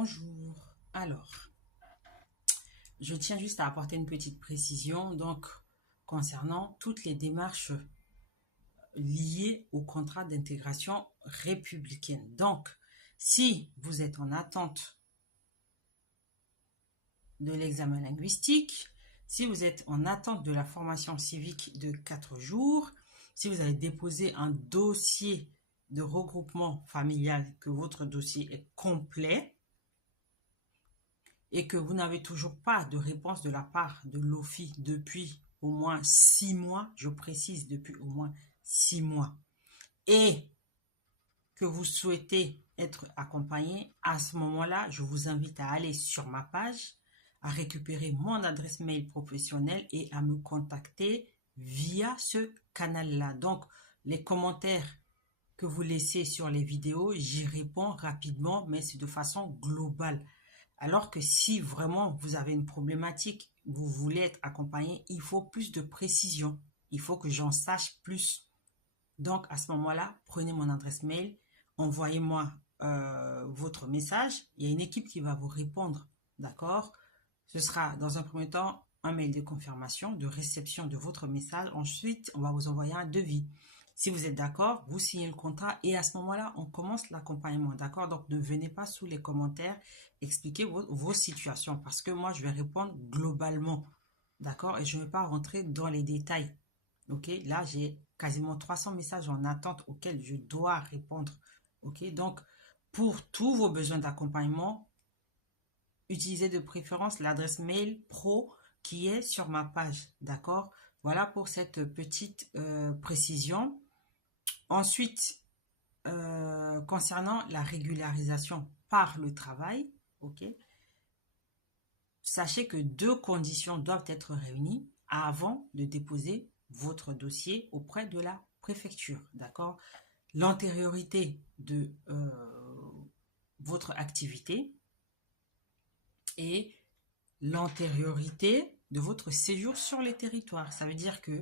Bonjour. Alors, je tiens juste à apporter une petite précision donc concernant toutes les démarches liées au contrat d'intégration républicaine. Donc, si vous êtes en attente de l'examen linguistique, si vous êtes en attente de la formation civique de 4 jours, si vous avez déposé un dossier de regroupement familial, que votre dossier est complet, et que vous n'avez toujours pas de réponse de la part de l'OFII depuis au moins 6 mois, je précise depuis au moins 6 mois, et que vous souhaitez être accompagné, à ce moment-là, je vous invite à aller sur ma page, à récupérer mon adresse mail professionnelle et à me contacter via ce canal-là. Donc, les commentaires que vous laissez sur les vidéos, j'y réponds rapidement, mais c'est de façon globale. Alors que si vraiment vous avez une problématique, vous voulez être accompagné, il faut plus de précision. Il faut que j'en sache plus. Donc, à ce moment-là, prenez mon adresse mail, envoyez-moi votre message. Il y a une équipe qui va vous répondre, d'accord? Ce sera dans un premier temps un mail de confirmation, de réception de votre message. Ensuite, on va vous envoyer un devis. Si vous êtes d'accord, vous signez le contrat et à ce moment-là, on commence l'accompagnement, d'accord? Donc, ne venez pas sous les commentaires expliquer vos situations parce que moi, je vais répondre globalement, d'accord? Et je ne vais pas rentrer dans les détails, ok? Là, j'ai quasiment 300 messages en attente auxquels je dois répondre, ok? Donc, pour tous vos besoins d'accompagnement, utilisez de préférence l'adresse mail pro qui est sur ma page, d'accord? Voilà pour cette petite précision. Ensuite, concernant la régularisation par le travail, ok, sachez que 2 conditions doivent être réunies avant de déposer votre dossier auprès de la préfecture, d'accord? L'antériorité de votre activité et l'antériorité de votre séjour sur les territoires. Ça veut dire que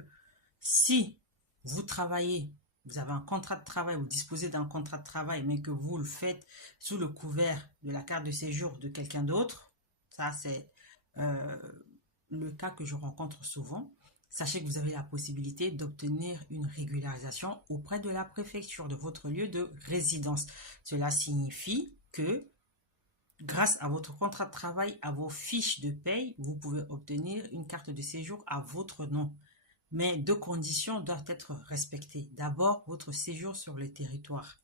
si vous travaillez, vous avez un contrat de travail, vous disposez d'un contrat de travail, mais que vous le faites sous le couvert de la carte de séjour de quelqu'un d'autre, ça c'est le cas que je rencontre souvent. Sachez que vous avez la possibilité d'obtenir une régularisation auprès de la préfecture de votre lieu de résidence. Cela signifie que grâce à votre contrat de travail, à vos fiches de paye, vous pouvez obtenir une carte de séjour à votre nom. Mais 2 conditions doivent être respectées. D'abord, votre séjour sur le territoire.